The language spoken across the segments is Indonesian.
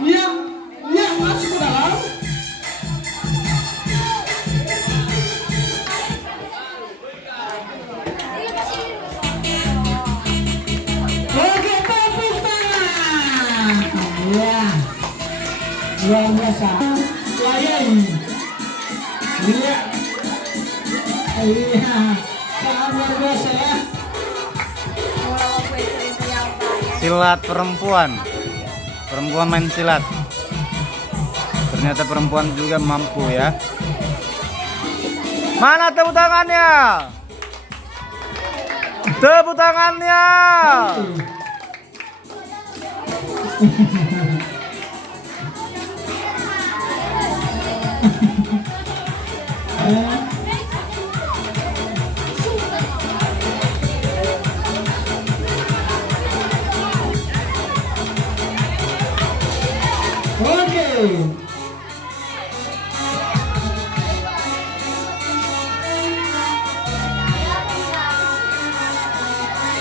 Dia dia masuk ke dalam. Oke, tepuk tangan. Ya, luar biasa. Layani. Iya. Iya. Sangat luar biasa ya. Silat perempuan. Perempuan main silat. Ternyata perempuan juga mampu ya. Mana tepuk tangannya? Tepuk tangannya. Oke.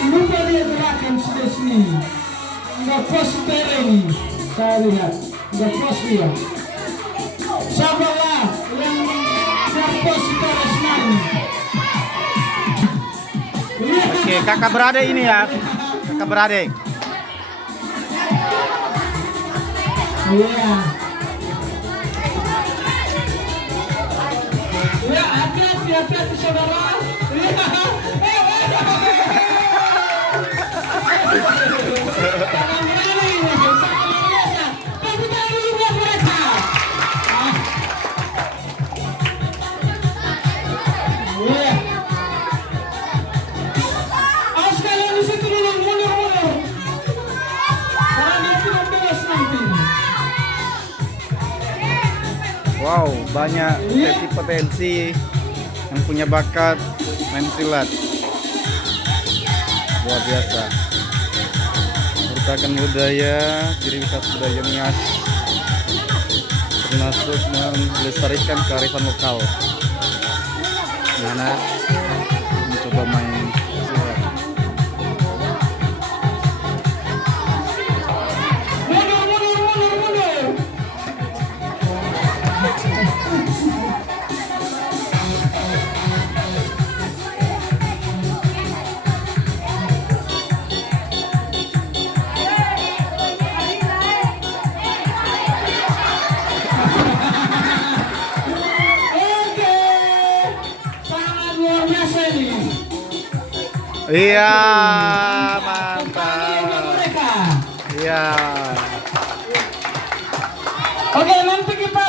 Lupa dia gerakan sudah sini. Nggak pos ini. Saya lihat. Nggak pos dia. Sabarlah yang nggak pos sini. Oke, kakak beradik ini ya. Kakak beradik. Iya. Ya, hati-hati saudara. Jangan berani, jangan biasa. Tapi jangan lupa mereka. Iya. Awas kalian di situ dulu, mundur. Karena dia tidak beres nanti. Wow, banyak potensi yang punya bakat main silat. Luar biasa. Merupakan budaya, ciri khas budaya Nias, termasuk melestarikan kearifan lokal. Mana mencoba main silat. Mundur. Oke. Sangat luar biasa ini. Iya, Kembali mantap. mereka. Iya. Oke, nanti kita